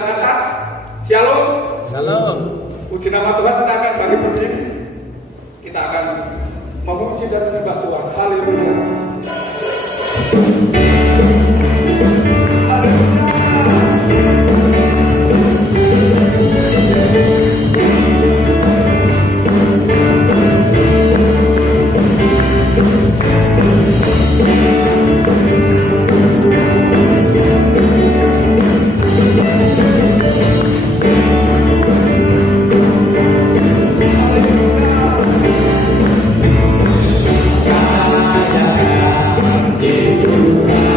yang atas. Shalom. Shalom. Puji nama Tuhan, kita akan bagi berdiri. Kita akan memuji dan menyembah Tuhan. Haleluya. Yesus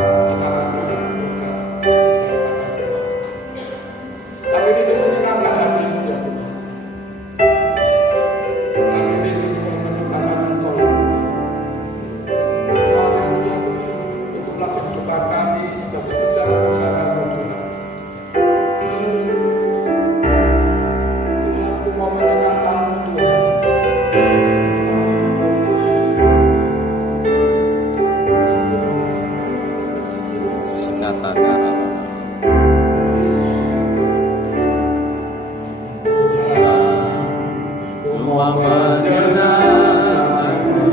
kita akan berkat kami rindu menyenangkan hatimu ya Tuhan. Kami rindu menyembahkan Engkau ya Tuhan. Haleluya Tuhan. Tutuplah kehidupan kami sebagai ucapan-ucapan Tuhan. Tuhan, aku mau mendengarkan-Mu Tuhan. Singkatan darah cuma menyenangkanmu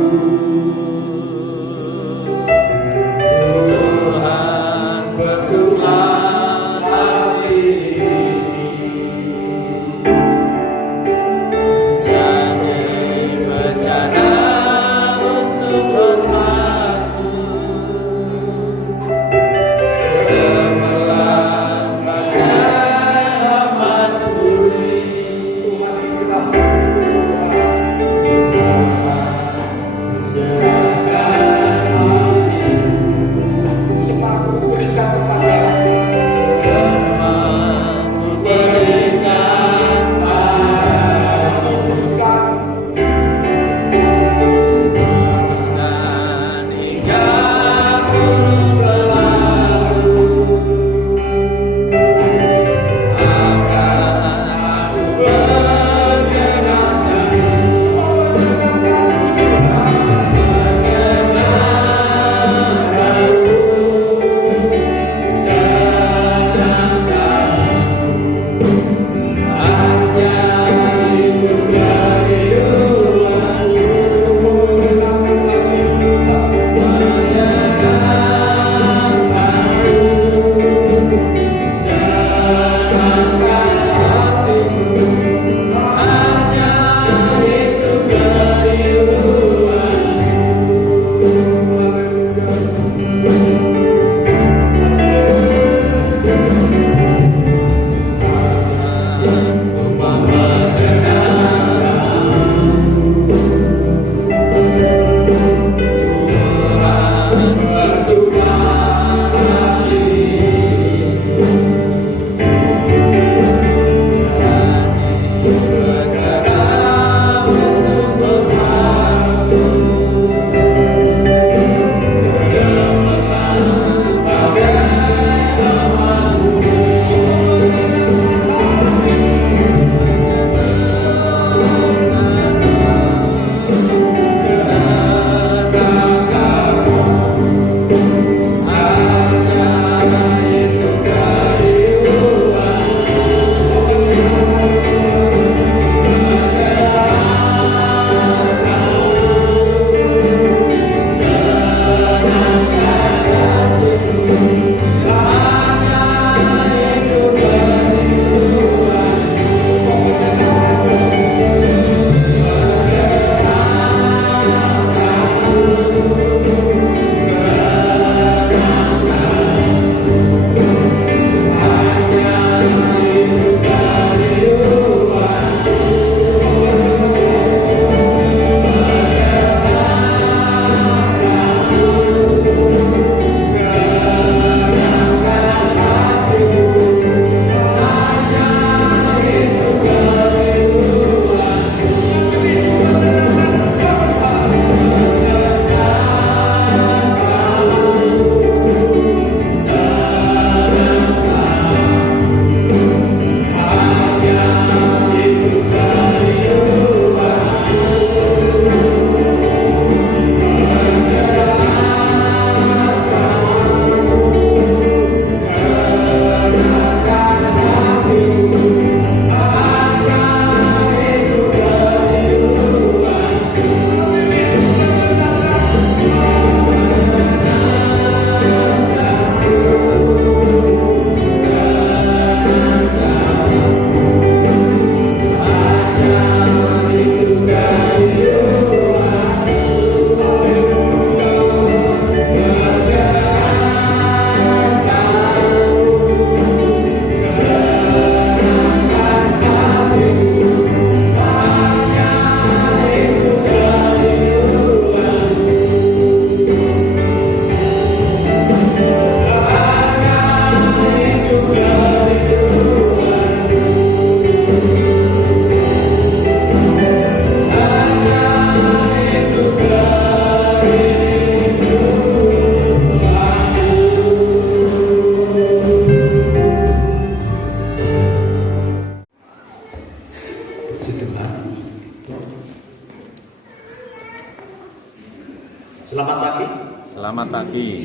Tuhan berkelah hati jadi bencana untuk hormat-Mu cemerlang bagai emas putih Semua aku berikan kepada-Mu. semua ku berikan padamu kuduskan hingga kudus selalu akan aku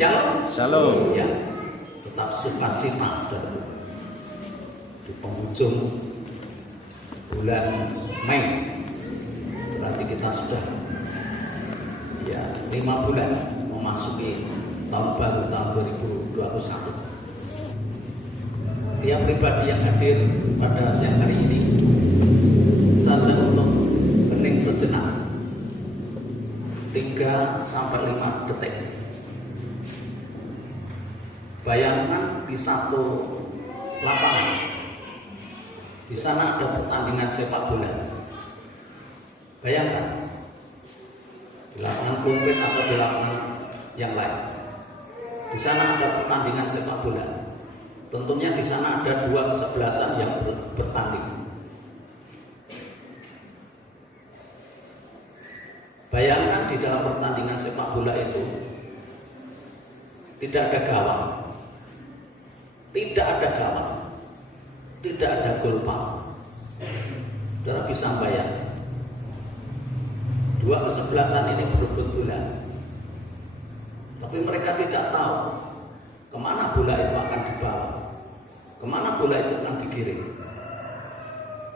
Shalom. Shalom. Ya, tetap sukacita di penghujung bulan Mei. Berarti kita sudah 5 bulan memasuki tahun baru tahun 2021. Tiap pribadi yang hadir pada siang hari ini saja untuk hening sejenak 3-5 detik. Bayangkan di satu lapangan, di sana ada pertandingan sepak bola. Bayangkan di lapangan konkret atau di lapangan yang lain. Di sana ada pertandingan sepak bola. Tentunya di sana ada 2 kesebelasan yang bertanding. Bayangkan di dalam pertandingan sepak bola itu tidak ada gawang, tidak ada golpang. Saudara bisa bayangkan 2 kesebelasan ini berebut bola, tapi mereka tidak tahu kemana bola itu akan dibawa, kemana bola itu akan digiring.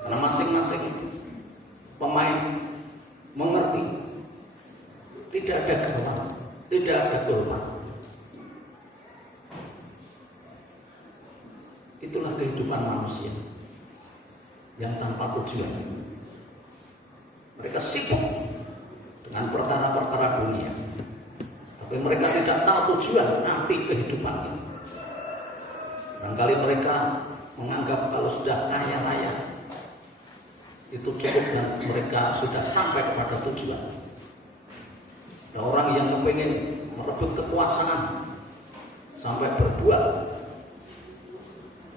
Karena masing-masing pemain mengerti tidak ada gawang, tidak ada golpang. Itulah kehidupan manusia yang tanpa tujuan. Mereka sibuk dengan perkara-perkara dunia, tapi mereka tidak tahu tujuan nanti kehidupan ini. Barangkali mereka menganggap kalau sudah kaya raya itu cukup dan mereka sudah sampai kepada tujuan. Ada orang yang kepingin merebut kekuasaan sampai berbuat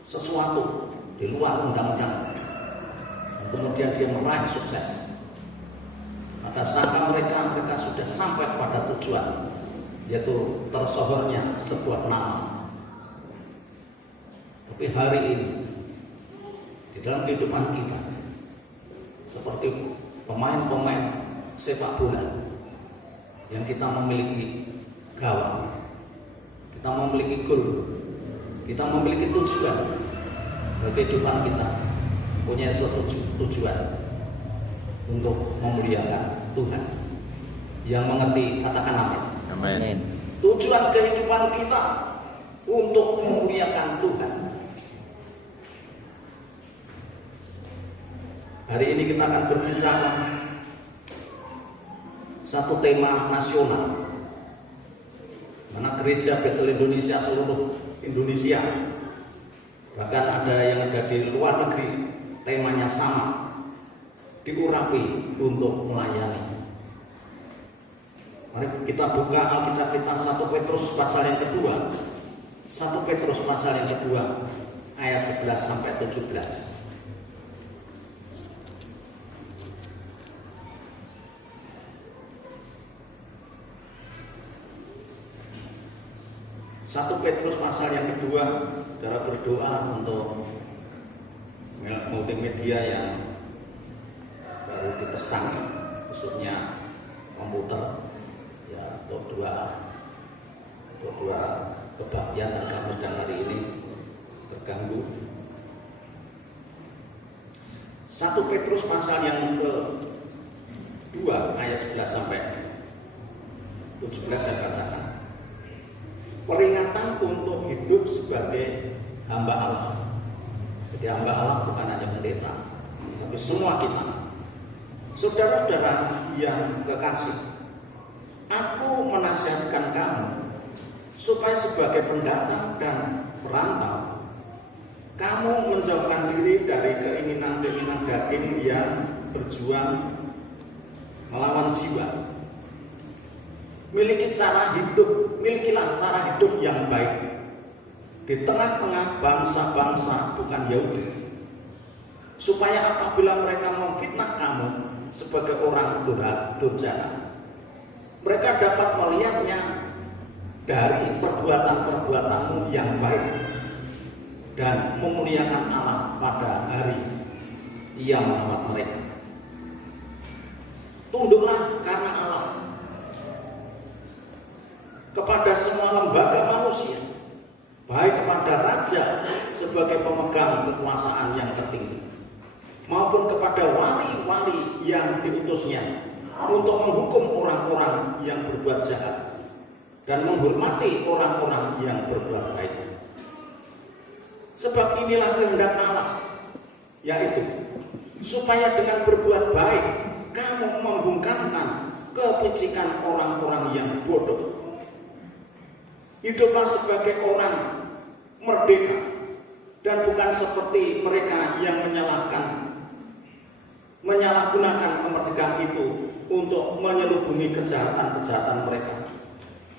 sesuatu di luar undang-undang, kemudian dia meraih sukses. Maka sangka mereka sudah sampai pada tujuan, yaitu tersohornya sebuah nama. Tapi hari ini di dalam kehidupan kita, seperti pemain-pemain sepak bola yang kita memiliki gawang, kita memiliki gol, kita memiliki tujuan. Kehidupan kita punya suatu tujuan untuk memuliakan Tuhan. Yang mengerti katakan amin. Amin. Tujuan kehidupan kita untuk memuliakan Tuhan. Hari ini kita akan berbicara satu tema nasional, mana gereja Betel Indonesia seluruh Indonesia, bahkan ada yang ada di luar negeri, temanya sama, diurapi untuk melayani. Mari kita buka Alkitab kita 1 Petrus pasal yang kedua, 1 Petrus pasal yang kedua ayat 11 sampai 17. 1 Petrus pasal yang kedua, saudara berdoa untuk multimedia yang baru dipesan, khususnya komputer, ya untuk dua kebaktian dan kami hari ini terganggu. 1 Petrus pasal yang kedua ayat 11 sampai 17 saya bacakan. Peringatan untuk hidup sebagai hamba Allah. Jadi hamba Allah bukan hanya pendeta, tapi semua kita. Saudara-saudara yang kekasih, aku menasihatkan kamu supaya sebagai pendatang dan perantau, kamu menjauhkan diri dari keinginan-keinginan daging yang berjuang melawan jiwa. Milikilah cara hidup yang baik di tengah-tengah bangsa-bangsa bukan Yahudi, supaya apabila mereka memfitnah kamu sebagai orang durjana, mereka dapat melihatnya dari perbuatan-perbuatanmu yang baik dan memuliakan Allah pada hari Ia merawat mereka. Tunduklah karena Allah kepada semua lembaga manusia, baik kepada raja sebagai pemegang kekuasaan yang tertinggi, maupun kepada wali-wali yang diutusnya untuk menghukum orang-orang yang berbuat jahat dan menghormati orang-orang yang berbuat baik. Sebab inilah kehendak Allah, yaitu supaya dengan berbuat baik kamu membungkamkan kepicikan orang-orang yang bodoh. Hiduplah sebagai orang merdeka dan bukan seperti mereka yang menyalahgunakan kemerdekaan itu untuk menyelubungi kejahatan-kejahatan mereka.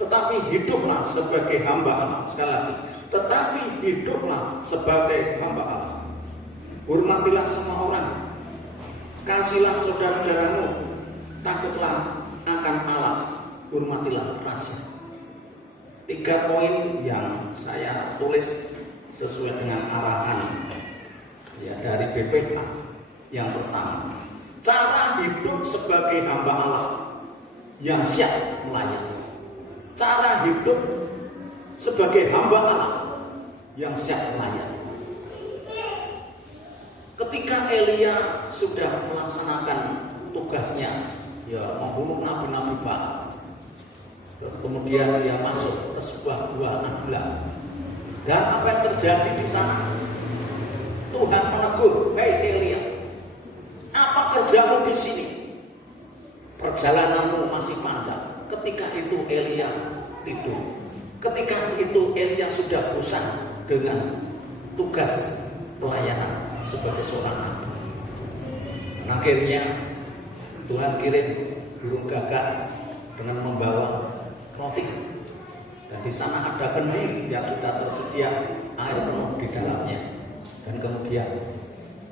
Tetapi hiduplah sebagai hamba Allah. Sekali lagi, tetapi hiduplah sebagai hamba Allah. Hormatilah semua orang, kasihlah saudara-saudaramu, takutlah akan Allah, hormatilah raja. 3 poin yang saya tulis sesuai dengan arahan ya dari BPK. Yang pertama, cara hidup sebagai hamba Allah yang siap melayani. Cara hidup sebagai hamba Allah yang siap melayani. Ketika Elia sudah melaksanakan tugasnya, ya membunuh nabi-nabi Baal, kemudian dia masuk ke sebuah gua Adullam. Dan apa yang terjadi di sana? Tuhan menegur, "Hei Elia, apa kerjamu di sini? Perjalananmu masih panjang." Ketika itu Elia tidur. Ketika itu Elia sudah bosan dengan tugas pelayanan sebagai seorang nabi. Akhirnya Tuhan kirim burung gagak dengan membawa roti. Dan di sana ada kendi yang sudah tersedia air penuh di dalamnya. Dan kemudian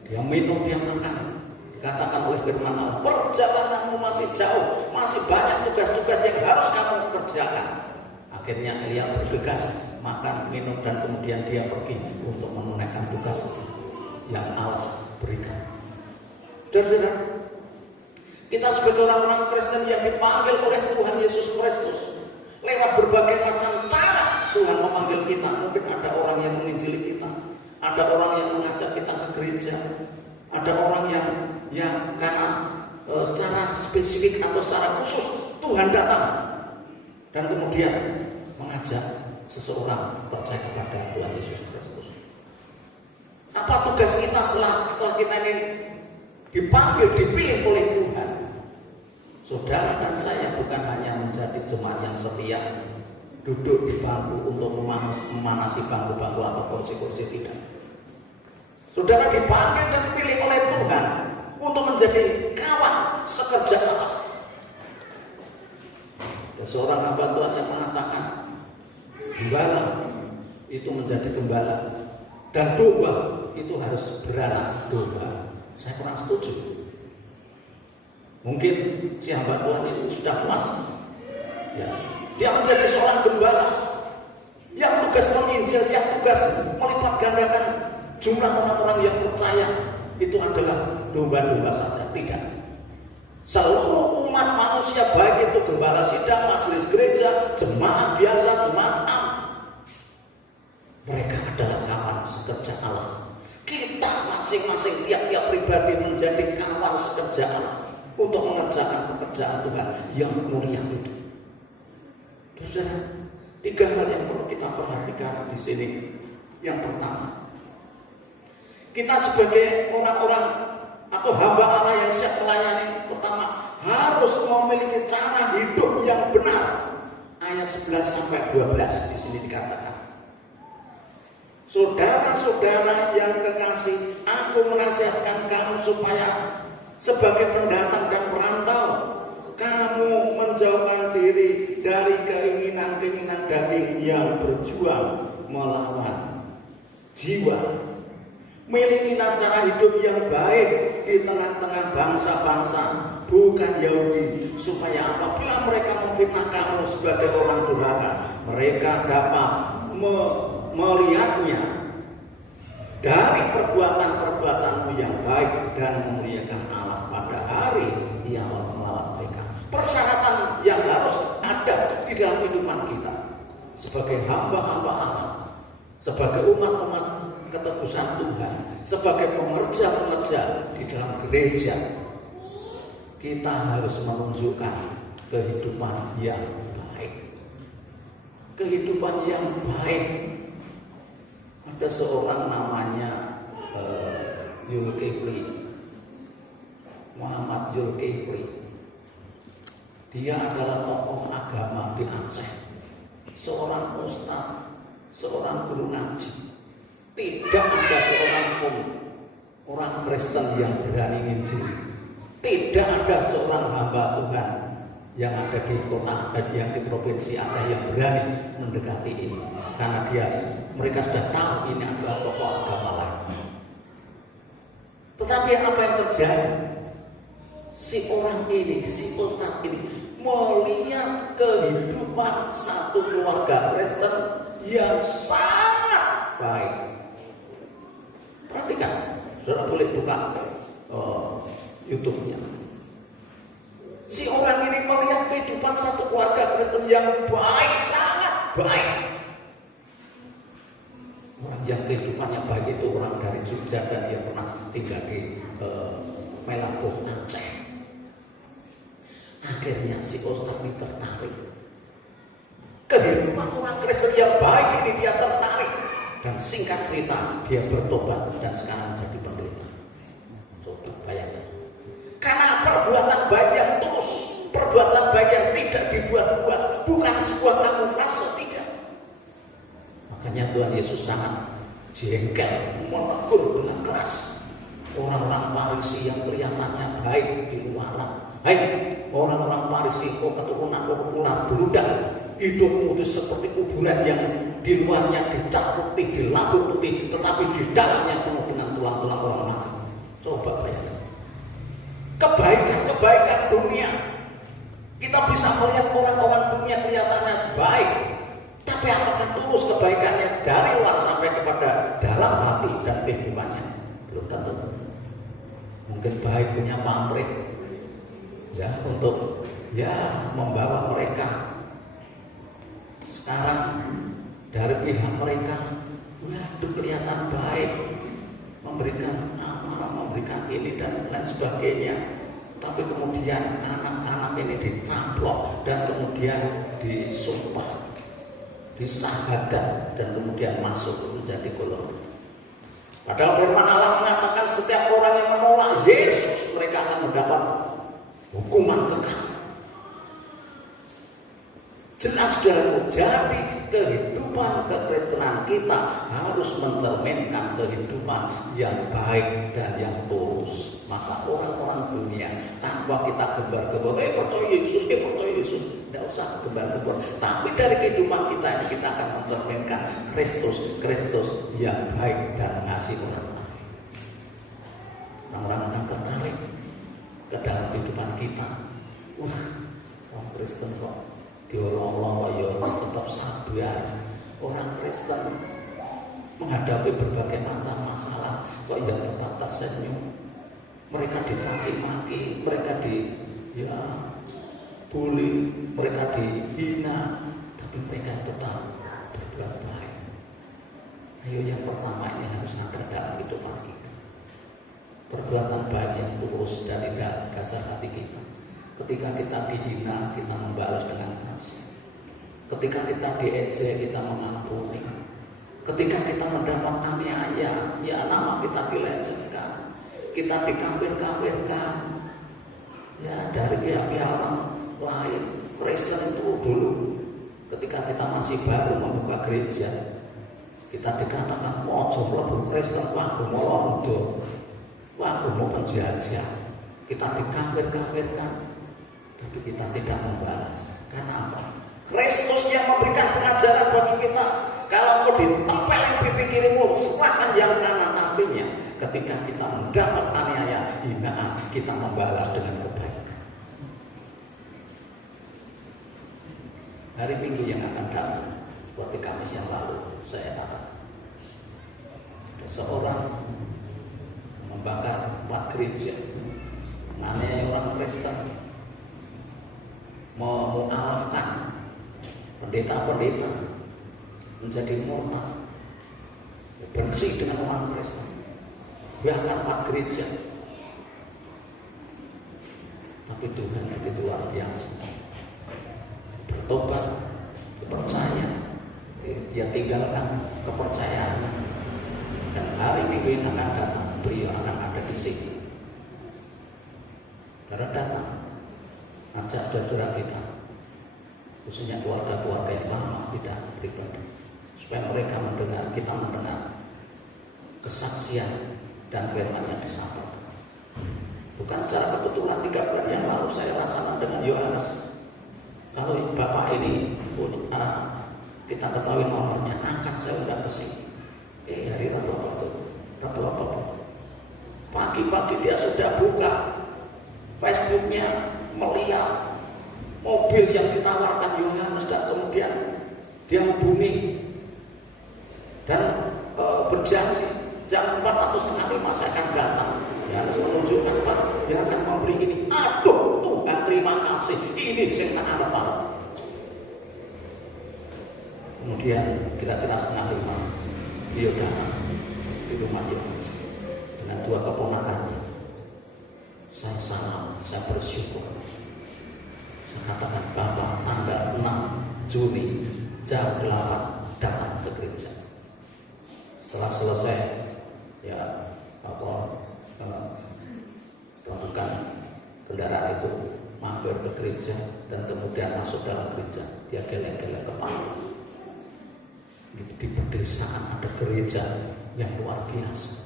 dia minum, dia makan. Dikatakan oleh firman Allah, perjalananmu masih jauh, masih banyak tugas-tugas yang harus kamu kerjakan. Akhirnya Elia bergegas makan, minum, dan kemudian dia pergi untuk menunaikan tugas yang Allah berikan. Saudara, kita sebagai orang-orang Kristen yang dipanggil oleh Tuhan Yesus Kristus, lewat berbagai macam cara Tuhan memanggil kita. Mungkin ada orang yang menginjili kita, ada orang yang mengajak kita ke gereja, ada orang yang karena secara spesifik atau secara khusus Tuhan datang dan kemudian mengajak seseorang percaya kepada Tuhan Yesus Kristus. Apa tugas kita setelah kita ini dipanggil, dipilih oleh Tuhan? Saudara dan saya bukan hanya menjadi jemaat yang setia, duduk di bangku untuk memanasi bangku-bangku atau kursi-kursi, tidak. Saudara dipanggil dan dipilih oleh Tuhan untuk menjadi kawan sekerja Allah. Ya, seorang hamba Tuhan yang mengatakan gembala itu menjadi gembala dan domba itu harus beranak domba. Saya kurang setuju. Mungkin si hamba Tuhan itu sudah puas. Ya, dia menjadi seorang gembala yang tugas menginjil, yang tugas melipat gandakan jumlah orang-orang yang percaya itu adalah domba-domba saja. Tidak. Seluruh umat manusia, baik itu gembala sidang, majelis gereja, jemaat biasa, jemaat am, mereka adalah kawan sekerja Allah. Kita masing-masing, tiap-tiap pribadi menjadi kawan sekerja Allah untuk mengerjakan pekerjaan Tuhan yang mulia itu. Saudara, 3 hal yang perlu kita perhatikan di sini. Yang pertama, kita sebagai orang-orang atau hamba Allah yang siap melayani, pertama harus memiliki cara hidup yang benar. Ayat 11 sampai 12 di sini dikatakan, saudara-saudara yang kekasih, aku menasihatkan kamu supaya sebagai pendatang dan perantau, kamu menjauhkan diri dari keinginan-keinginan daging yang berjuang melawan jiwa. Milikilah cara hidup yang baik di tengah-tengah bangsa-bangsa, bukan Yahudi, supaya apabila mereka memfitnah kamu sebagai orang durhaka, mereka dapat melihatnya dari perbuatan-perbuatanmu yang baik dan memuliakan Allah pada hari yang melawan mereka. Persyaratan yang harus ada di dalam kehidupan kita. sebagai hamba-hamba Allah, sebagai umat-umat ketegusan Tuhan, sebagai pengerja-pengerja di dalam gereja, kita harus menunjukkan kehidupan yang baik. Kehidupan yang baik. Ada seorang namanya Zulkifli, Muhammad Zulkifli. Dia adalah tokoh agama di Aceh, seorang ustaz, seorang guru ngaji. Tidak ada seorang pun orang Kristen yang berani nginjil. Tidak ada seorang hamba Tuhan yang ada di kota yang di provinsi Aceh yang berani mendekati ini, karena mereka sudah tahu ini adalah tokoh agama lain. Tetapi apa yang terjadi? Si orang ini, si ustaz ini melihat kehidupan satu keluarga Kristen yang sangat baik. Perhatikan, saudara boleh buka YouTube-nya. Si orang ini melihat kehidupan satu keluarga Kristen yang baik, sangat baik. Orang yang kehidupannya baik itu orang dari Jogja dan dia pernah tinggal di Melampung, Aceh. Akhirnya si ustaz ini tertarik. Kehidupan orang Kristen yang baik ini dia tertarik. Dan singkat cerita, dia bertobat dan sekarang jadi pendeta. Coba bayangkan. Karena perbuatan baik yang tulus, perbuatan baik yang tidak dibuat-buat, bukan sebuah kamuflase, tidak. Makanya Tuhan Yesus sangat jengkel, menegur dengan keras orang-orang Farisi yang kelihatannya baik di luaran. Hai, orang-orang Farisi, kau keturunan ular beludak, hidupmu itu seperti kuburan yang di luarnya dicat putih, dilabur putih, tetapi di dalamnya penuh dengan tulang-tulang orang mati. Coba bayangkan. Kebaikan dunia. Kita bisa melihat orang-orang dunia kelihatannya baik, tapi apakah tulus kebaikannya dari luar sampai kepada dalam hati dan kehidupannya? Belum tentu. Mungkin baik punya pamrih, ya, untuk membawa mereka. Sekarang dari pihak mereka, itu kelihatan baik, memberikan amanah, memberikan ini dan lain sebagainya. Tapi kemudian anak-anak ini dicaplok dan kemudian disumpah, disahadat dan kemudian masuk menjadi golongan. Padahal firman Allah mengatakan setiap orang yang menolak Yesus, mereka akan mendapat hukuman kekal. Jelas saudaraku, jadi kehidupan kekristenan kita harus mencerminkan kehidupan yang baik dan yang tulus. Maka orang-orang dunia tanpa kita gembar-gembar, percaya Yesus, percaya Yesus, tidak usah gembar-gembar. Tapi dari kehidupan kita ini kita akan mencerminkan Kristus yang baik dan mengasihi orang lain. Orang-orang akan tertarik ke dalam kehidupan kita. Orang Kristen kok diolong-olong ya tetap sabar. Orang Kristen menghadapi berbagai macam masalah kok yang tetap tersenyum. Mereka dicaci maki, mereka bully, mereka dihina, tapi mereka tetap berbuat baik. Ayo, yang pertama ini harus ada dalam kehidupan kita. Perbuatan baik yang tulus dari dasar hati kita. Ketika kita dihina, kita membalas dengan kasih. Ketika kita diejek, kita mengampuni. Ketika kita mendapat aniaya, ya nama kita dilecehkan, kita dikafir-kafirkan, ya dari pihak-pihak orang lain. Kristen itu dulu, ketika kita masih baru membuka gereja, kita dikatakan mojo mlebu Kristen, wah gumolondo, wah gumo penjajah. Kita dikafir-kafirkan, tapi kita tidak membalas. Karena apa? Kristus yang memberikan pengajaran bagi kita. Kalau mau ditempelin pipi kirimu, serahkan yang kanan. Artinya ketika kita mendapat aniaya, hinaan, kita membalas dengan kebaikan. Hari Minggu yang akan datang, seperti Kamis yang lalu, saya katakan ada seorang membakar 4 gereja, menganiaya orang Kristen, memualafkan pendeta-pendeta, menjadi murtad, benci dengan orang Kristen, bahkan umat gereja. Tapi Tuhan itu luar biasa. Bertobat, percaya, dia tinggalkan kepercayaan, dan hari Minggu yang akan datang beliau akan ada di sini. Karena datang, ajak saudara kita, khususnya keluarga-keluarga yang lama tidak pribadi, supaya mereka mendengar, kita mendengar kesaksian dan firman yang disampaikan. Bukan secara kebetulan 3 bulan yang lalu saya rasakan dengan Yohanes, kalau bapak ini kita ketahui nomornya, akan saya undang ke sini. Hari Rabu apa? Pagi-pagi dia sudah buka Facebooknya, melihat mobil yang ditawarkan Yohanes, dan kemudian dia hubungi dan berjanji jam 4 atau setengah 5 saya akan datang. Yohanes menunjukkan, Pak, dia akan membeli ini. Aduh Tuhan, terima kasih, ini yang tak harapan. Kemudian kira-kira setengah 5 dia datang di rumah Yohanes dengan 2 keponakannya. Saya salam, saya bersyukur. Saya katakan, Bapak tanggal 6 Juni jam 8 datang ke gereja. Setelah selesai melakukan kendaraan itu, mampir ke gereja dan kemudian masuk dalam gereja. Dia geleng-geleng kepala. Di pedesaan ada gereja yang luar biasa.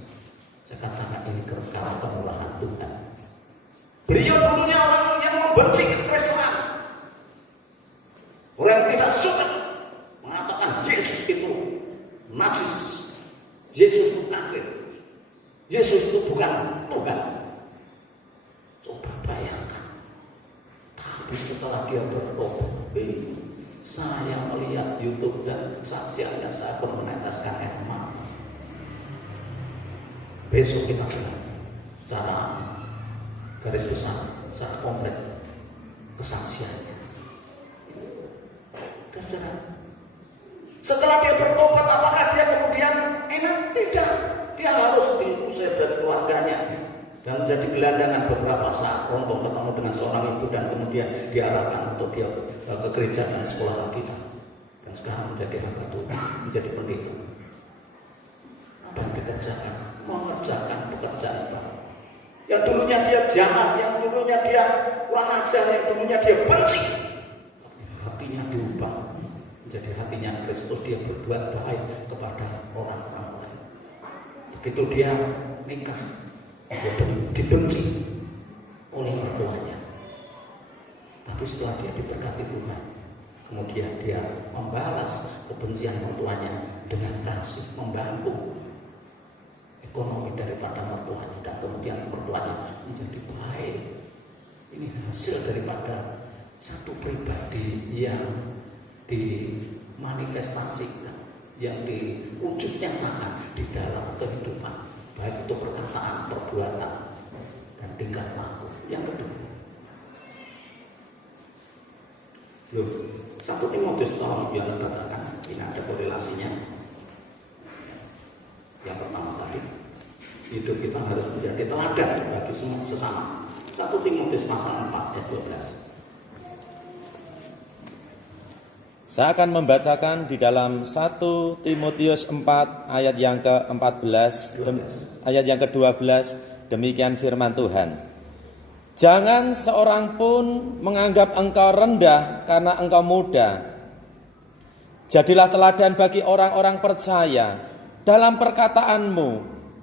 Saya katakan ini karena kemurahan Tuhan. Beliau dulunya orang yang membenci kekristenan, orang yang tidak suka, mengatakan Yesus itu najis, Yesus itu kafir, Yesus itu bukan Tuhan. Coba bayangkan. Tapi setelah dia bertobat, saya melihat YouTube dan saksiannya, saya pun meneteskan air mata. Besok kita lihat secara garis besar, secara komplit kesaksiannya. Setelah dia bertobat, apakah dia kemudian enak? Tidak. Dia harus diusir dari keluarganya dan menjadi gelandangan beberapa saat. Rontong ketemu dengan seorang ibu dan kemudian diarahkan untuk dia ke gereja dan sekolah kita. Dan sekarang menjadi hamba Tuhan, menjadi pendeta. Apa yang dikerjakan? Mengerjakan pekerjaan Bapak. Yang dulunya dia jahat, yang dulunya dia kurang ajar, yang dulunya dia benci, hatinya diubah menjadi hatinya Kristus. Dia berbuat baik kepada orang-orang lain. Begitu dia nikah, dia dibenci oleh mertuanya. Tapi setelah dia diberkati Tuhan, kemudian dia membalas kebencian mertuanya dengan kasih, membantu ekonomi daripada mertuanya, dan kemudian mertuanya menjadi baik. Ini hasil daripada satu pribadi yang dimanifestasikan, yang diwujud nyatakan di dalam kehidupan, baik itu perkataan, perbuatan, dan tingkah laku. Yang kedua, 1 Timotius tolong biar bacakan, ini ada korelasinya. Yang pertama tadi, hidup kita harus menjadi teladan bagi semua sesama. 1 Timotius pasal 4 ayat 12. Saya akan membacakan di dalam 1 Timotius 4 ayat yang ke-14, ayat yang ke-12, demikian firman Tuhan. Jangan seorang pun menganggap engkau rendah karena engkau muda. Jadilah teladan bagi orang-orang percaya dalam perkataanmu,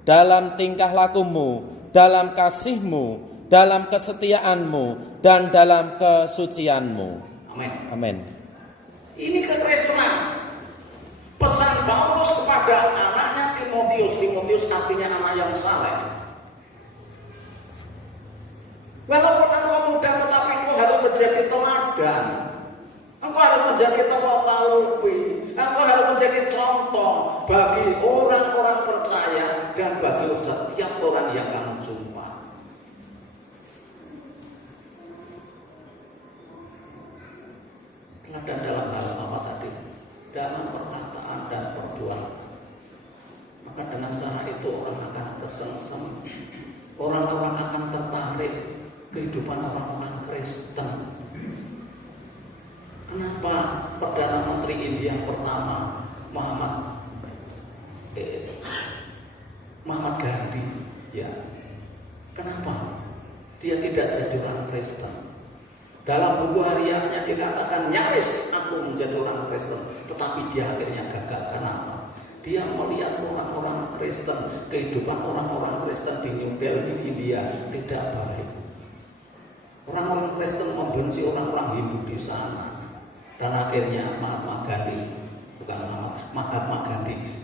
dalam tingkah lakumu, dalam kasihmu, dalam kesetiaanmu, dan dalam kesucianmu. Amin. Amin. Ini kekristenan. Pesan Paulus kepada anaknya Timotius. Timotius artinya anak yang saleh. Walaupun engkau muda, tetapi engkau harus menjadi teladan. Engkau harus menjadi tawalubi. Engkau harus menjadi contoh bagi orang-orang percaya dan bagi setiap orang yang kamu jumpa. Teladan dalam hal apa tadi? Dalam perkataan, dengan cara itu orang akan kesengsem, orang-orang akan tertarik kehidupan orang-orang Kristen. Kenapa Perdana Menteri India pertama Mahatma Gandhi, ya, kenapa dia tidak jadi orang Kristen? Dalam buku hariannya dikatakan nyaris aku menjadi orang Kristen, tetapi dia akhirnya gagal. Kenapa? Dia melihat orang-orang Kristen, kehidupan orang-orang Kristen di New Delhi, India tidak baik. Orang-orang Kristen membenci orang-orang Hindu di sana. Dan akhirnya Mahatma Gandhi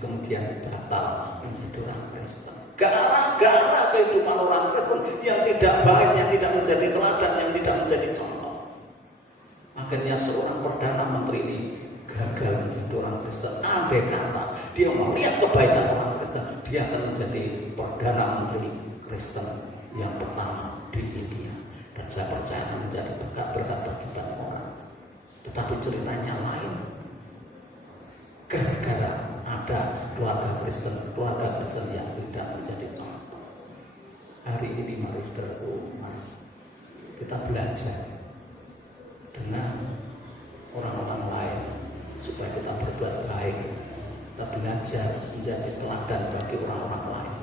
kemudian batal menjadi orang Kristen. Gara-gara kehidupan orang Kristen yang tidak baik, yang tidak menjadi teladan, yang tidak menjadi contoh. Akhirnya seorang Perdana Menteri ini gagal menjadi orang Kristen. Andai kata dia melihat kebaikan orang Kristen, dia akan menjadi Perdana Menteri Kristen yang pertama di India. Dan saya percaya menjadi berkat bagi banyak orang. Tetapi ceritanya lain. Gara-gara ada keluarga Kristen yang tidak menjadi contoh. Hari ini mari saudara, kita belajar dengan orang-orang lain supaya kita berbuat baik. Kita belajar menjadi teladan bagi orang-orang lain.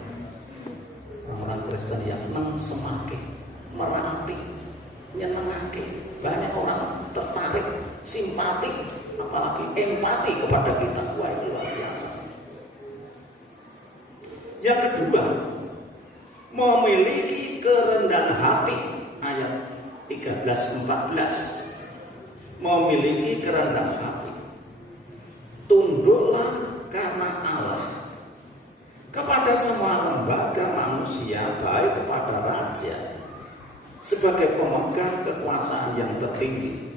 Orang-orang Kristen yang semaki, merapi, menyenangkan. Banyak orang tertarik, simpati, apalagi empati kepada kita. Wah, itu luar biasa. Yang kedua, memiliki kerendahan hati. Ayat 13-14. Memiliki kerendahan hati. Tunduklah karena Allah kepada semua lembaga manusia, baik kepada raja sebagai pemegang kekuasaan yang tertinggi,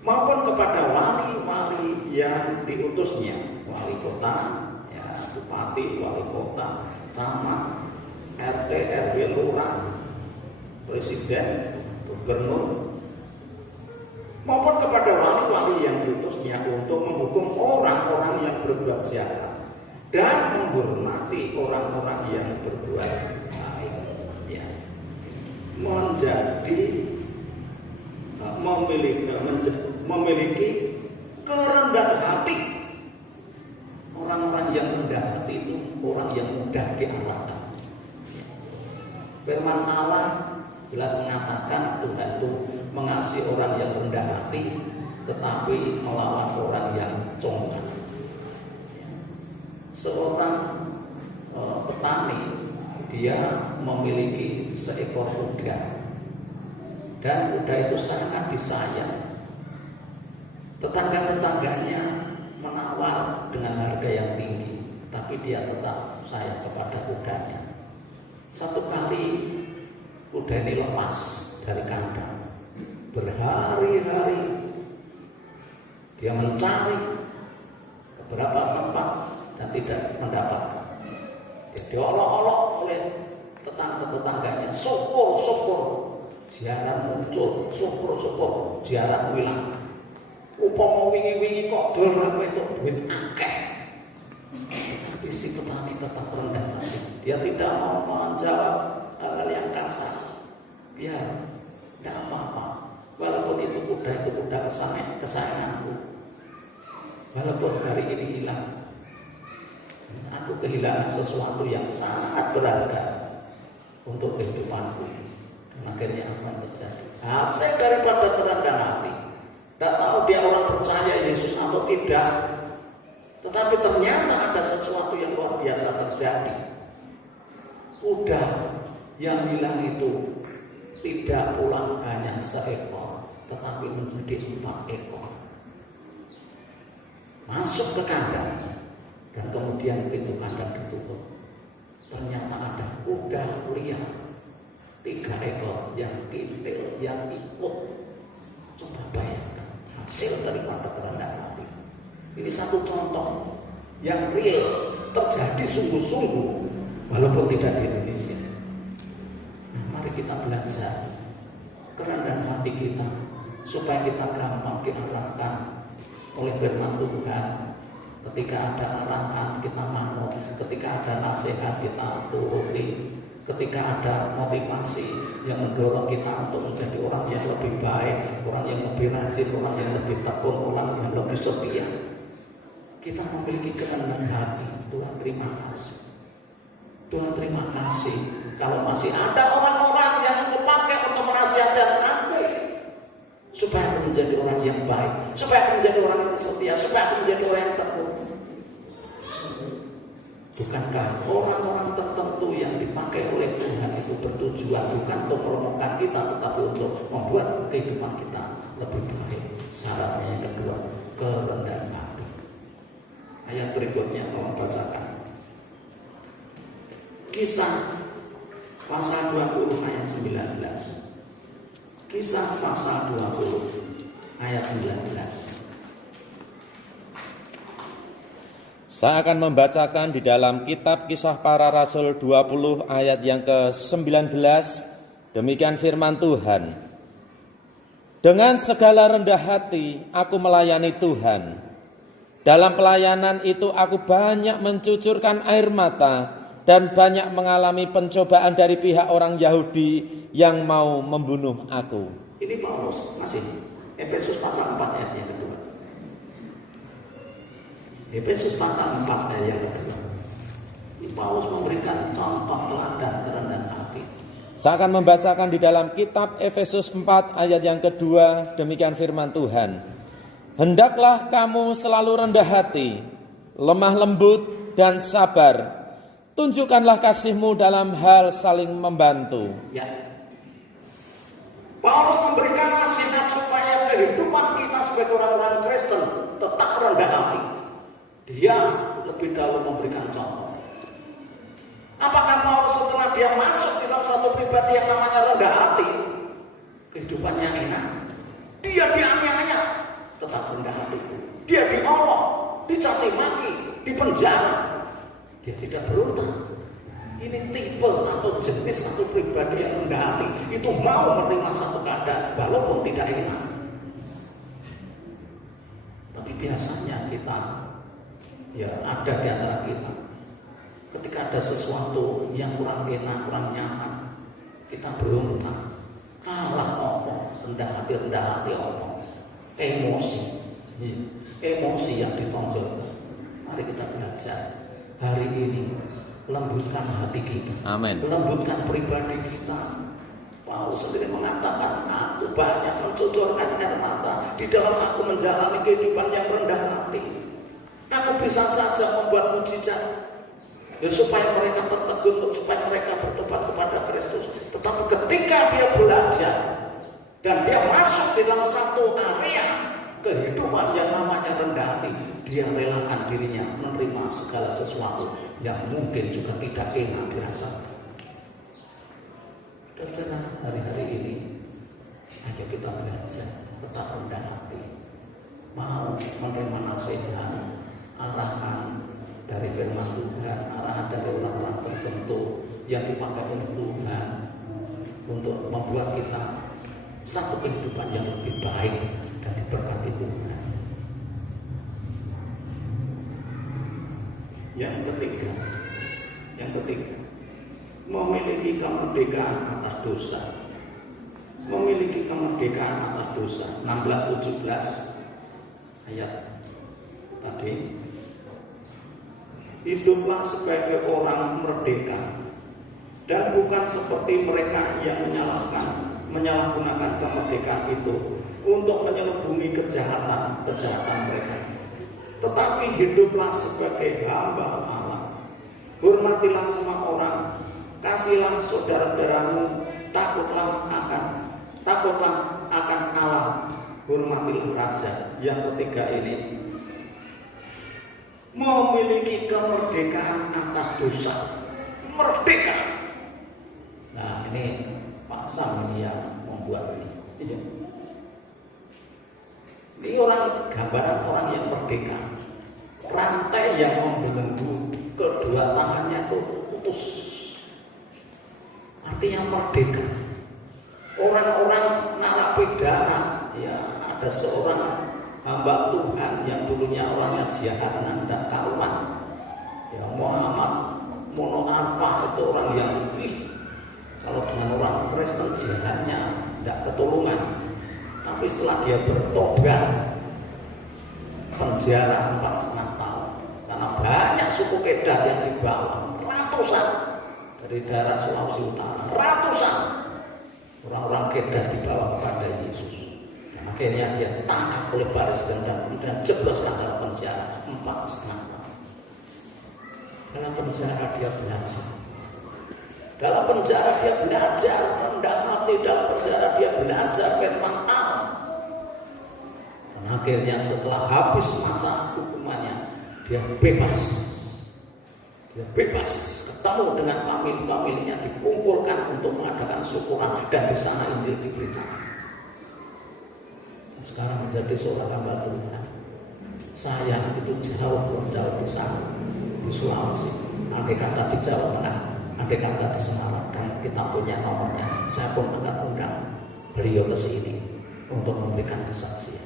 maupun kepada wali-wali yang diutusnya, wali kota, ya, bupati, wali kota, camat, RT, RW, lurah, presiden, gubernur, maupun kepada wali-wali yang diutusnya untuk menghukum orang-orang yang berbuat jahat dan menghormati orang-orang yang berbuat baik, ya. Memiliki kerendahan hati. Orang-orang yang rendah hati itu orang yang mudah diarahkan. Firman Allah jelas mengatakan Tuhan itu mengasihi orang yang rendah hati, tetapi melawan orang yang congkak. Seorang petani, dia memiliki seekor kuda, dan kuda itu sangat disayang. Tetangga-tetangganya menawar dengan harga yang tinggi, tapi dia tetap sayang kepada kudanya. Satu kali kuda ini lepas dari kandang, berhari-hari dia mencari beberapa tempat dan tidak mendapatkan. Dia diolok-olok oleh tetangga-tetangganya, syukur ziarah muncul, syukur ziarah hilang. Upama wingi-wingi kok dolan itu duit akeh. Tapi si petani tetap rendah hati. Dia tidak mau menjawab hal yang kasar. Biar tidak apa-apa. Walaupun itu kuda kesayanganku. Walaupun hari ini hilang, aku kehilangan sesuatu yang sangat berharga untuk kehidupanku. Dan akhirnya apa yang terjadi? Hasil daripada kerendahan hati. Tidak tahu dia orang percaya Yesus atau tidak, tetapi ternyata ada sesuatu yang luar biasa terjadi. Kuda yang hilang itu tidak pulang hanya seekor, tetapi menjadi 4 ekor. Masuk ke kandang, dan kemudian pintu kandang ditutup. Ternyata ada kuda liar 3 ekor yang kintil, yang ikut. Coba bayangkan hasil daripada kerendahan hati. Ini satu contoh yang real, terjadi sungguh-sungguh, walaupun tidak di Indonesia. Nah, mari kita belajar kerendahan hati kita supaya kita gampang diarahkan oleh firman Tuhan, Ketika ada arahan kita manut, ketika ada nasihat kita turuti, ketika ada motivasi yang mendorong kita untuk menjadi orang yang lebih baik, orang yang lebih rajin, orang yang lebih tekun, orang yang lebih setia, kita memiliki kerendahan hati. Tuhan terima kasih. Tuhan terima kasih. Kalau masih ada orang-orang yang memakai untuk menasihatkan aku, supaya aku menjadi orang yang baik, supaya aku menjadi orang yang setia, supaya aku menjadi orang yang tekun. Bukankah orang-orang tertentu yang dipakai oleh Tuhan itu bertujuan bukan untuk meromohkan kita, tetapi untuk membuat kehidupan kita lebih baik. Syaratnya yang kedua, kerendahan hati. Ayat berikutnya tolong bacakan. Kisah pasal 20 ayat 19. Kisah pasal 20 ayat 19. Saya akan membacakan di dalam kitab Kisah Para Rasul 20 ayat yang ke-19. Demikian firman Tuhan. Dengan segala rendah hati aku melayani Tuhan. Dalam pelayanan itu aku banyak mencucurkan air mata dan banyak mengalami pencobaan dari pihak orang Yahudi yang mau membunuh aku. Ini Paulus masih Efesus pasal 4 ayat yang kedua. Efesus pasal 4 ayat yang kedua. Ini Paulus memberikan contoh teladan kerendahan hati. Saya akan membacakan di dalam kitab Efesus 4 ayat yang kedua. Demikian firman Tuhan. Hendaklah kamu selalu rendah hati, lemah lembut dan sabar. Tunjukkanlah kasihmu dalam hal saling membantu. Ya. Paulus memberikan nasihat supaya kehidupan kita sebagai orang-orang Kristen tetap rendah hati. Dia lebih dahulu memberikan contoh. Apakah Paulus setelah dia masuk di dalam satu pribadi yang namanya rendah hati, kehidupannya enak? Dia dianiaya, tetap rendah hati. Dia diolok, dicaci maki, dipenjara. Dia tidak berontak. Ini tipe atau jenis satu pribadi yang rendah hati. Itu mau menerima satu keadaan walaupun tidak enak. Tapi biasanya kita, ya ada di antara kita, ketika ada sesuatu yang kurang enak, kurang nyaman, kita berontak, kalah ngomong, rendah hati ngomong, emosi yang ditonjolkan. Mari kita belajar hari ini, lembutkan hati kita, Amin. lembutkan pribadi kita. Paulus sendiri mengatakan, aku banyak mencucurkan air mata di dalam aku menjalani kehidupan yang rendah hati. Aku bisa saja membuat mujizat, ya, supaya mereka tertegun, supaya mereka bertobat kepada Kristus. Tetapi ketika dia belajar dan dia masuk di dalam satu area kehidupan yang namanya rendah hati, dia relakan dirinya menerima segala sesuatu yang mungkin juga tidak enak dirasakan. Saudara, hari-hari ini ayo kita belajar tetap rendah hati, mau menerima nasihat, arahan dari firman Tuhan, arahan dari orang-orang tertentu yang dipakai oleh Tuhan untuk membuat kita satu kehidupan yang lebih baik dan diberkati Tuhan. Yang ketiga, memiliki kemerdekaan atas dosa. Memiliki kemerdekaan atas dosa. 16-17 ayat tadi. Hiduplah sebagai orang merdeka dan bukan seperti mereka yang menyalahgunakan kemerdekaan itu untuk menyelubungi kejahatan mereka. Tetapi hiduplah sebagai hamba Allah. Hormatilah semua orang, kasihlah saudara-saudaramu, takutlah akan Allah, hormatilah raja. Yang ketiga ini, memiliki kemerdekaan atas dosa. Merdeka. Nah, ini Pak Sam ini yang membuat ini. Ini gambaran orang yang merdeka. Rantai yang membelenggu kedua tangannya itu putus. Artinya merdeka. Orang-orang narapidana, ya, ada seorang hamba Tuhan yang dulunya orangnya jahat dan karuan. Ya, Muhammad Monoarfa itu orang yang kalau dengan orang Kristen jahatnya tidak ketulungan. Tapi setelah dia bertobat, penjara 4,5 tahun. Karena banyak suku Kedar yang dibawa, ratusan dari daerah Sulawesi Utara, ratusan orang-orang Kedar dibawa kepada Yesus. Dan akhirnya dia tangkap oleh baris dendam dan jebloskan dalam penjara 4,5 tahun. Dalam penjara dia belajar. Dalam penjara dia belajar rendah hati, dalam penjara dia belajar firman Allah. Dan akhirnya setelah habis masa hukumannya, dia bebas. Dia bebas, ketemu dengan famili-familinya, dikumpulkan untuk mengadakan syukuran, dan di sana Injil diberitakan. Sekarang menjadi seorang hamba Tuhan. Saya itu jauh di sana, di Sulawesi, andai kata di Jawa Tengah, andai kata di Semarang, dan kita punya nomornya. Saya pun akan undang beliau ke sini untuk memberikan kesaksian.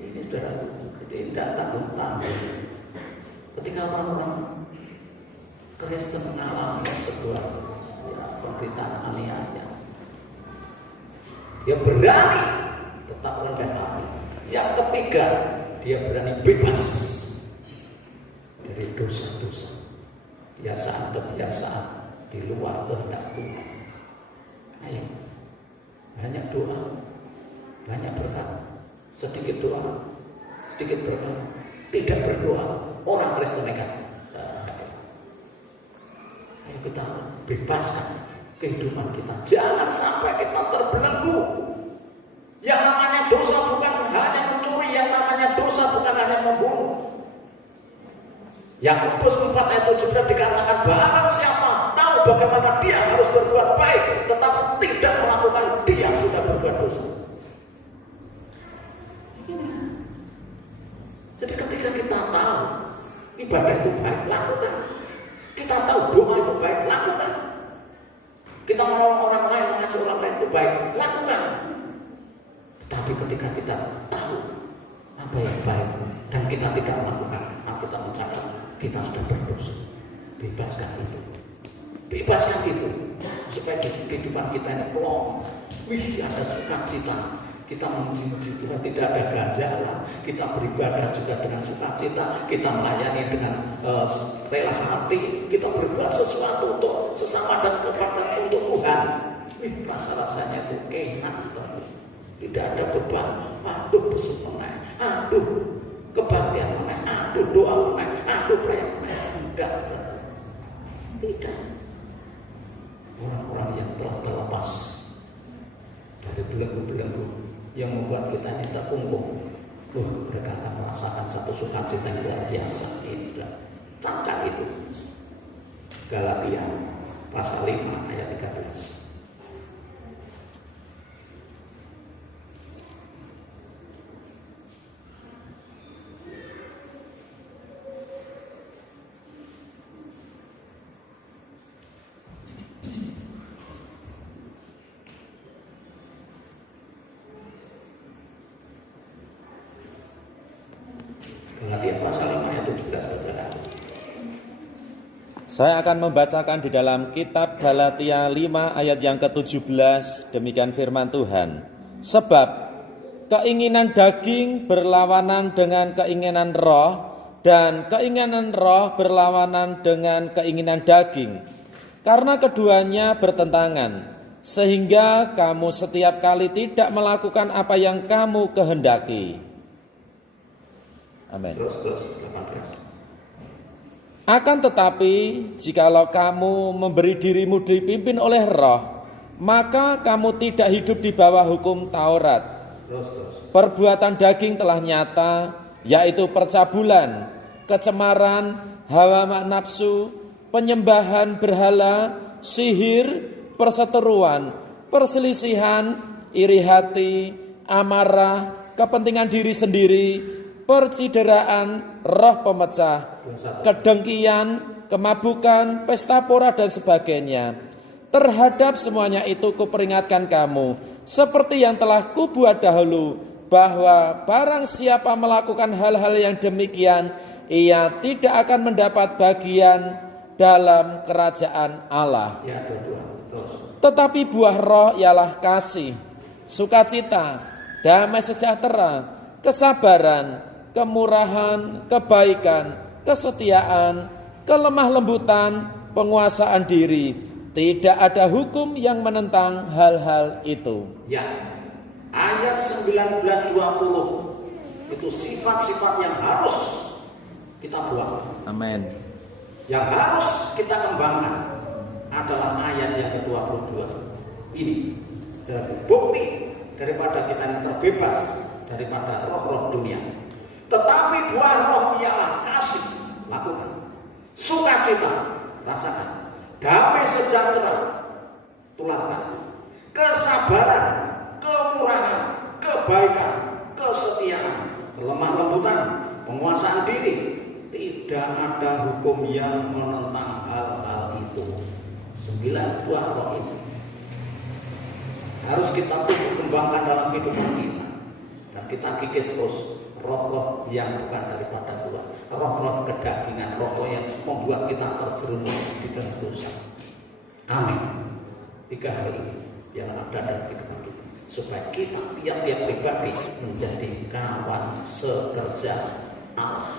Ini saudara, tidak tanggung-tanggung. Ketika orang-orang Kristen mengalami sebuah penderitaan aniaya, dia berani tetap rendah hati. Yang ketiga, dia berani bebas dari dosa-dosa, kebiasaan-kebiasaan di luar kehendak Tuhan. Ayo, banyak doa, banyak berkat. Sedikit doa, sedikit berkat. Tidak berdoa, orang Kristen nekat. Ayo kita bebaskan kehidupan kita. Jangan sampai kita terbelenggu. Yang namanya dosa bukan hanya mencuri, yang namanya dosa bukan hanya membunuh. Yakobus 4 ayat 17 dikatakan, barang siapa tahu bagaimana dia harus berbuat baik, tetapi tidak melakukan, dia sudah berbuat dosa. Jadi ketika kita tahu ibadah itu baik, lakukan. Kita tahu doa itu baik, lakukan. Kita menolong orang lain, mengasihi orang lain itu baik, lakukan. Tapi ketika kita tahu apa yang baik dan kita tidak melakukan, kita mencatat kita sudah berdosa. Bebaskan itu, bebaskan itu, supaya kehidupan kita ini plong. Wih, ada sukacita. Kita memuji Tuhan, tidak ada ganjalan. Kita beribadah juga dengan sukacita. Kita melayani dengan rela hati. Kita berbuat sesuatu untuk sesama dan kepada untuk Tuhan. Wih, rasa-rasanya itu enak banget. Tidak ada beban. Aduh, besuk menaik. Aduh, kebaktian menaik. Aduh, doa menaik. Aduh, perayaan menaik. Tidak. Orang-orang yang telah terlepas dari belenggu-belenggu yang membuat kita ini terkungkung. Mereka akan merasakan satu sukacita yang luar biasa. Camkan itu. Galatia pasal 5 ayat 13. Saya akan membacakan di dalam kitab Galatia 5 ayat yang ke-17, demikian firman Tuhan. Sebab keinginan daging berlawanan dengan keinginan roh, dan keinginan roh berlawanan dengan keinginan daging. Karena keduanya bertentangan, sehingga kamu setiap kali tidak melakukan apa yang kamu kehendaki. Amin. Akan tetapi, jikalau kamu memberi dirimu dipimpin oleh roh, maka kamu tidak hidup di bawah hukum Taurat. Perbuatan daging telah nyata, yaitu percabulan, kecemaran, hawa nafsu, penyembahan berhala, sihir, perseteruan, perselisihan, iri hati, amarah, kepentingan diri sendiri, percideraan, roh pemecah, kedengkian, kemabukan, pesta pora dan sebagainya. Terhadap semuanya itu kuperingatkan kamu, seperti yang telah kubuat dahulu, bahwa barang siapa melakukan hal-hal yang demikian, ia tidak akan mendapat bagian dalam kerajaan Allah. Ya, dua-dua. Terus. Tetapi buah roh ialah kasih, sukacita, damai sejahtera, kesabaran, kemurahan, kebaikan, kesetiaan, kelemah lembutan, penguasaan diri. Tidak ada hukum yang menentang hal-hal itu. Ya, ayat 19-20 itu sifat-sifat yang harus kita buang. Amin. Yang harus kita kembangkan adalah ayat yang ke-22. Ini dari bukti daripada kita yang terbebas daripada roh-roh dunia. Tetapi buah roh ialah kasih, lakukan. Sukacita, rasakan. Damai sejahtera, tularkan. Kesabaran, kemurahan, kebaikan, kesetiaan, kelemah lembutan, penguasaan diri. Tidak ada hukum yang menentang hal-hal itu. 9 buah roh itu harus kita tumbuh kembangkan dalam kehidupan kita, dan kita kikis terus roh-roh yang bukan daripada Tuhan, roh-roh kedagingan, roh-roh yang membuat kita terjerumus di dalam dosa. Amin. 3 hal ini yang ada dalam kehidupan kita, supaya kita tiap-tiap pribadi menjadi kawan sekerja Allah.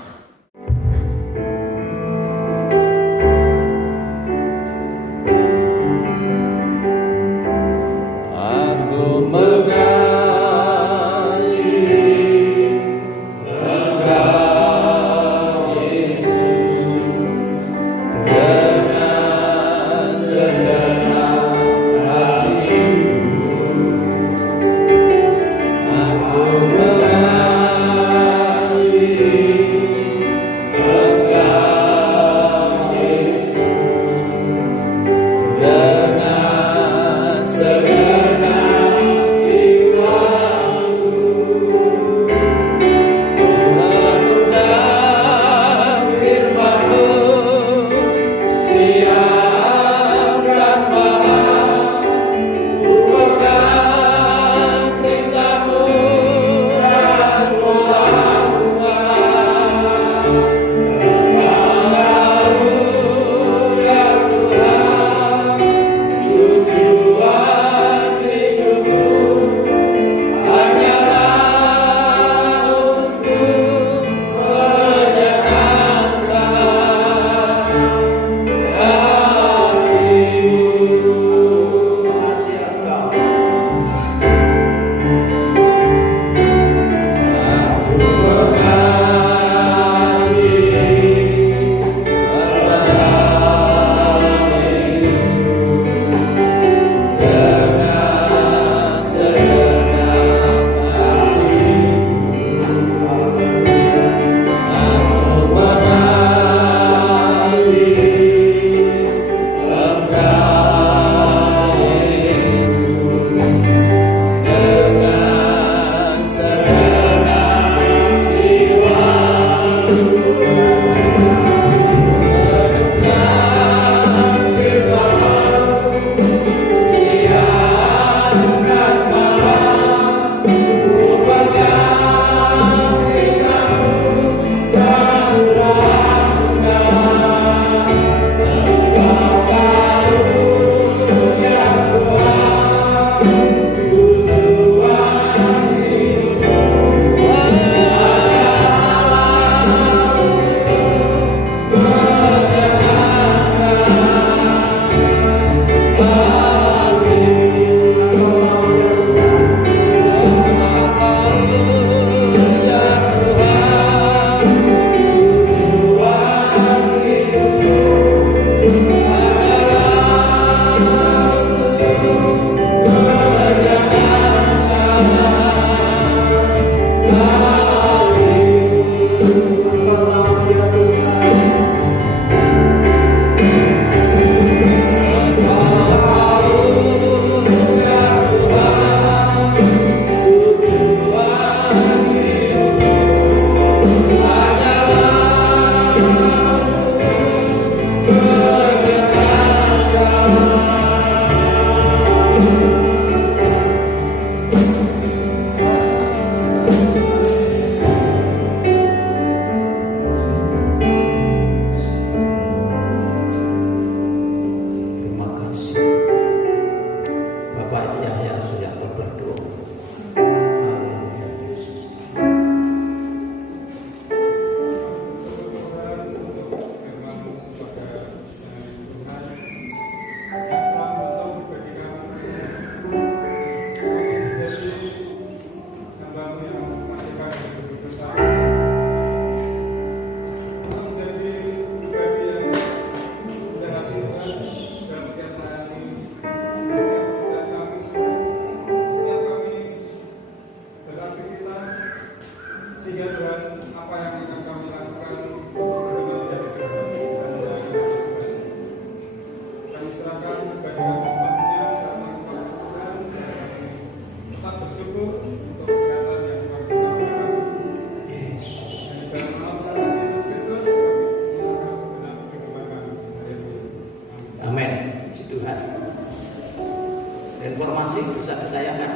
masih bisa dirayakan?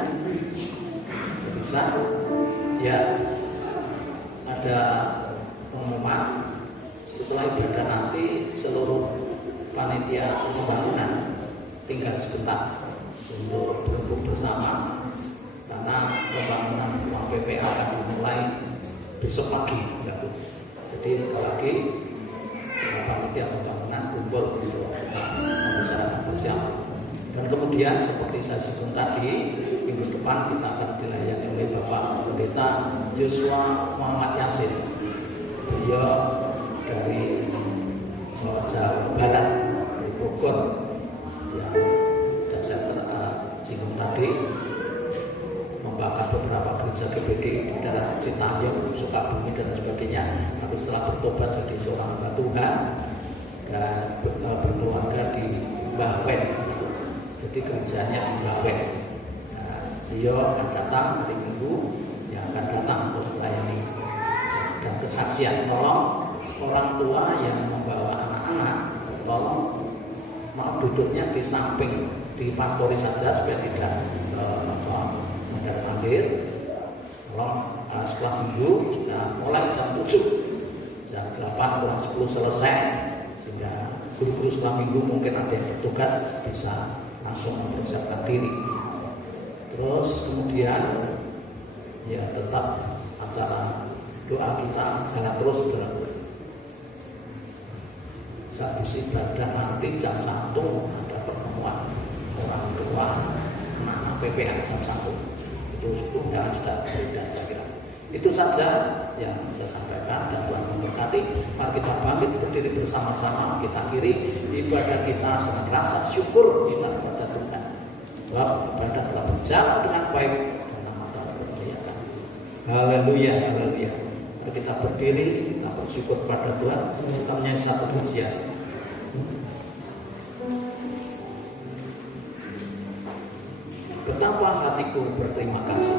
Bisa. Ya, ada pengumuman setelah ibadah nanti seluruh panitia pembangunan tinggal sebentar untuk berkumpul bersama karena pembangunan ruang PPA akan dimulai besok pagi ya Bu. Jadi sekali lagi panitia pembangunan kumpul untuk kita membicarakan bersama. Dan kemudian seperti saya sebut tadi, minggu depan kita akan dilayani oleh Bapak Pendeta Yosua Muhammad Yasin. Beliau dari Jawa Barat, dari Bogor, yang dan saya singgung tadi, membakar beberapa gereja GBD di daerah Citayam, Sukabumi dan sebagainya. Tapi setelah bertobat jadi seorang hamba Tuhan dan berkeluarga di Bawen. Jadi kerjanya di Bawen. Nah, beliau akan datang hari Minggu, yang akan datang untuk melayani dan kesaksian. Tolong orang tua yang membawa anak-anak, tolong duduknya di samping di pastori saja supaya tidak mendarat-mandir. Tolong sekolah Minggu sudah mulai jam 7, jam 8 kurang 10 selesai, sehingga guru-guru sekolah Minggu mungkin ada yang bertugas bisa langsung mempersiapkan diri. Terus kemudian ya tetap acara doa kita jalan terus saudara. Habis ibadah nanti jam 1 ada pertemuan orang tua anak PPA jam 1. Itu sudah beda saya kira. Itu saja yang saya sampaikan dan Tuhan memberkati. Mari kita bangkit berdiri bersama-sama, kita akhiri ibadah kita dengan rasa syukur kita kepada Tuhan. Sebab ibadah telah berjalan dengan baik dan nama Tuhan dimuliakan. Haleluya, haleluya. Mari kita berdiri, kita bersyukur kepada Tuhan. Kita menyanyi satu pujian. Betapa hatiku berterima kasih.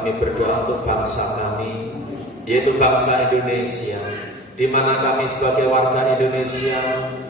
kami berdoa untuk bangsa kami, yaitu bangsa Indonesia, di mana kami sebagai warga Indonesia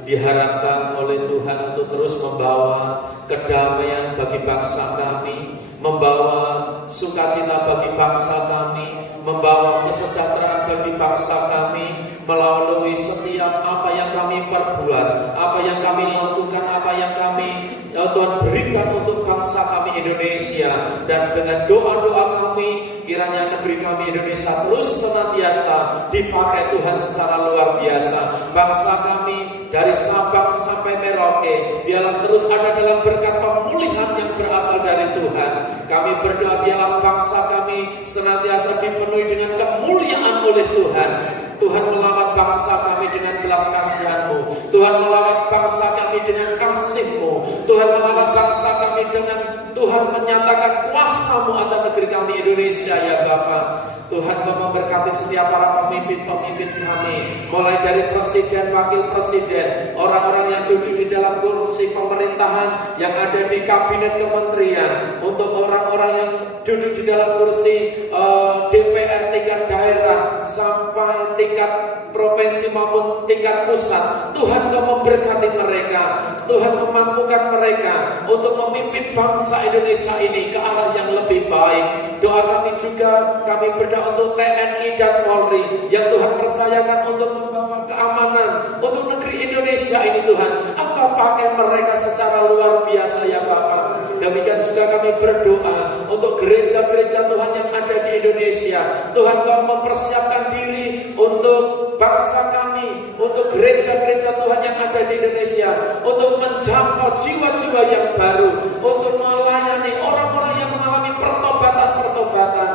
diharapkan oleh Tuhan untuk terus membawa kedamaian bagi bangsa kami, membawa sukacita bagi bangsa kami, membawa kesejahteraan bagi bangsa kami, melalui setiap apa yang kami perbuat, apa yang kami lakukan, apa yang kami Tuhan berikan untuk bangsa kami Indonesia. Dan dengan doa-doa kami, kiranya negeri kami Indonesia terus senantiasa dipakai Tuhan secara luar biasa. Bangsa kami dari Sabang sampai Merauke, biarlah terus ada dalam berkat pemulihan yang berasal dari Tuhan. Kami berdoa biarlah bangsa kami senantiasa dipenuhi dengan kemuliaan oleh Tuhan. Tuhan melawat bangsa kami dengan belas kasihan-Mu. Tuhan melawat bangsa kami dengan kasih-Mu. Tuhan melawat bangsa kami dengan Tuhan menyatakan kuasa-Mu atas negeri kami Indonesia, ya Bapa. Tuhan Kau memberkati setiap para pemimpin-pemimpin kami, mulai dari presiden, wakil presiden, orang-orang yang duduk di dalam kursi pemerintahan, yang ada di kabinet kementerian, untuk orang-orang yang duduk di dalam kursi DPR tingkat daerah sampai tingkat provinsi maupun tingkat pusat. Tuhan Kau memberkati mereka, Tuhan memampukan mereka untuk memimpin bangsa Indonesia ini ke arah yang lebih baik. Doa kami juga, kami berdoa untuk TNI dan Polri yang Tuhan percayakan untuk membawa keamanan untuk negeri Indonesia ini. Tuhan, Engkau pakai mereka secara luar biasa, ya Bapa. Demikian juga kami berdoa untuk gereja-gereja Tuhan yang ada di Indonesia. Tuhan Kau mempersiapkan diri untuk bangsa kami, untuk gereja-gereja Tuhan yang ada di Indonesia, untuk menjangkau jiwa-jiwa yang baru, untuk melayani orang-orang yang mengalami pertobatan.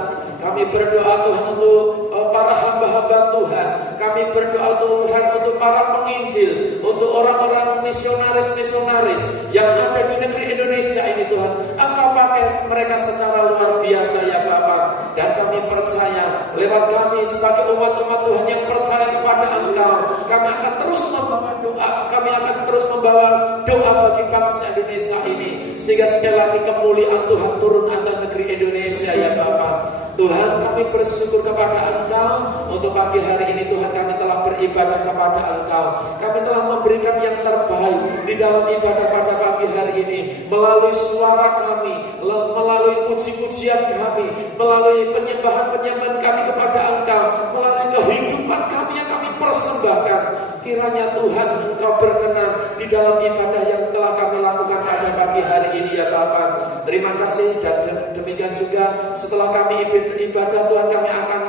Kami berdoa Tuhan untuk para hamba-hamba Tuhan. Kami berdoa Tuhan untuk para penginjil, untuk orang-orang misionaris-misionaris yang ada di negeri Indonesia ini. Tuhan, Engkau pakai mereka secara luar biasa, ya Bapa. Dan kami percaya lewat kami sebagai umat-umat Tuhan yang percaya kepada Engkau, kami akan terus membawa doa, kami akan terus membawa doa bagi bangsa Indonesia ini, sehingga sekali lagi kemuliaan Tuhan turun atas negeri Indonesia, ya Bapa. Tuhan, kami bersyukur kepada Engkau untuk pagi hari ini. Tuhan, kami telah beribadah kepada Engkau. Kami telah memberikan yang terbaik di dalam ibadah pada pagi hari ini, melalui suara kami, melalui puji-pujian kami, melalui penyembahan-penyembahan kami kepada Engkau, melalui kehidupan kami yang kami persembahkan. Kiranya Tuhan Engkau berkenan di dalam ibadah yang telah kami lakukan pada pagi hari ini, ya Bapa. Terima kasih. Dan demikian juga setelah kami ibadah Tuhan, kami akan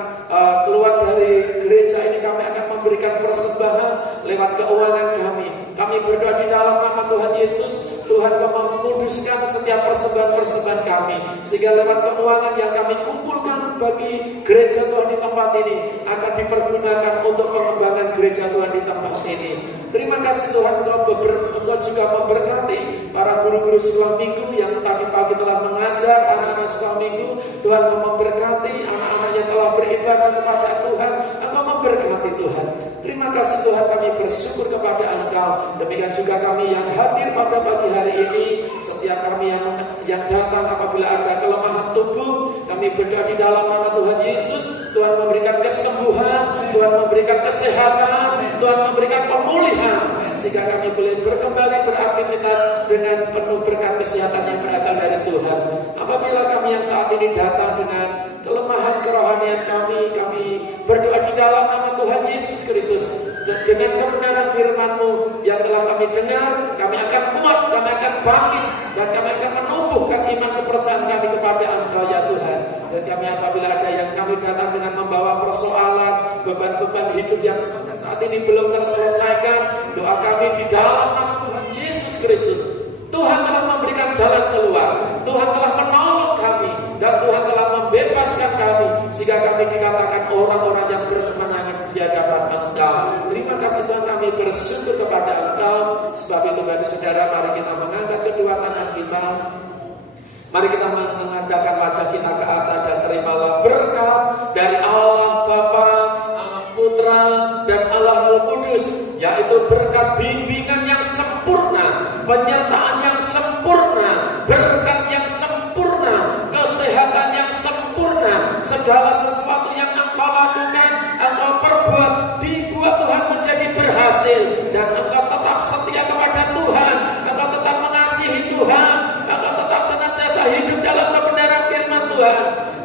keluar dari gereja ini, kami akan memberikan persembahan lewat keuangan kami. Kami berdoa di dalam nama Tuhan Yesus, Tuhan Kau menguduskan setiap persembahan-persembahan kami, sehingga lewat keuangan yang kami kumpulkan bagi gereja Tuhan di tempat ini akan dipergunakan untuk pengembangan gereja Tuhan di tempat ini. Terima kasih Tuhan, Engkau juga memberkati para guru-guru sekolah minggu yang tadi pagi telah mengajar anak-anak sekolah minggu. Tuhan memberkati anak-anak yang telah beribadah kepada Tuhan. Engkau memberkati Tuhan. Terima kasih Tuhan, kami bersyukur kepada Engkau. Demikian juga kami yang hadir pada pagi hari ini, setiap kami yang datang apabila ada kelemahan tubuh, kami berdoa di dalam nama Tuhan Yesus. Tuhan memberikan kesembuhan, Tuhan memberikan kesehatan, Tuhan memberikan pemulihan, sehingga kami boleh kembali beraktivitas dengan penuh berkat kesehatan yang berasal dari Tuhan. Apabila kami yang saat ini datang dengan kelemahan kerohanian kami berdoa di dalam nama Tuhan Yesus Kristus. Dengan kebenaran firman-Mu yang telah kami dengar, kami akan kuat, kami akan bangkit, dan kami akan menumbuhkan iman kepercayaan kami kepada Engkau, ya Tuhan. Dan kami apabila ada yang kami datang dengan membawa persoalan, beban-beban hidup yang sampai saat ini belum terselesaikan, doa kami di dalam nama Tuhan Yesus Kristus. Tuhan telah memberikan jalan keluar, Tuhan telah menolong kami, dan Tuhan telah membebaskan kami, sehingga kami dikatakan orang-orang yang berkemenangan di hadapan Engkau. Terima kasih Tuhan, kami bersyukur kepada Engkau. Sebab itu bagi saudara, mari kita mengangkat kedua tangan kita, mari kita mengadakan wajah kita ke atas, dan terimalah berkat dari Allah Bapa, Allah Putra, dan Allah Roh Kudus, yaitu berkat bimbingan yang sempurna, penyertaan yang sempurna, berkat yang sempurna, kesehatan yang sempurna, segala sesuatu yang engkau lakukan, engkau perbuat, dibuat Tuhan menjadi berhasil, dan engkau tetap setia kepada Tuhan, engkau tetap mengasihi Tuhan, engkau tetap senantiasa hidup dalam kebenaran firman Tuhan,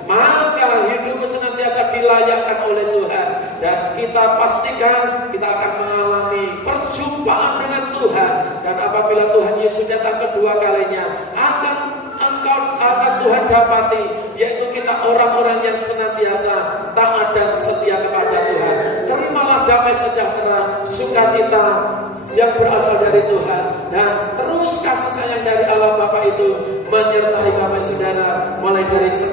maka hidupmu senantiasa dilayakkan oleh Tuhan. Dan kita pastikan kita akan mengalami perjumpaan dengan Tuhan. Dan apabila Tuhan Yesus datang kedua kalinya, akan Tuhan dapati, yaitu kita orang-orang yang senantiasa taat dan setia kepada Tuhan. Terimalah damai sejahtera, sukacita yang berasal dari Tuhan, dan terus kasih sayang dari Allah Bapa itu menyertai kami saudara mulai dari sekarang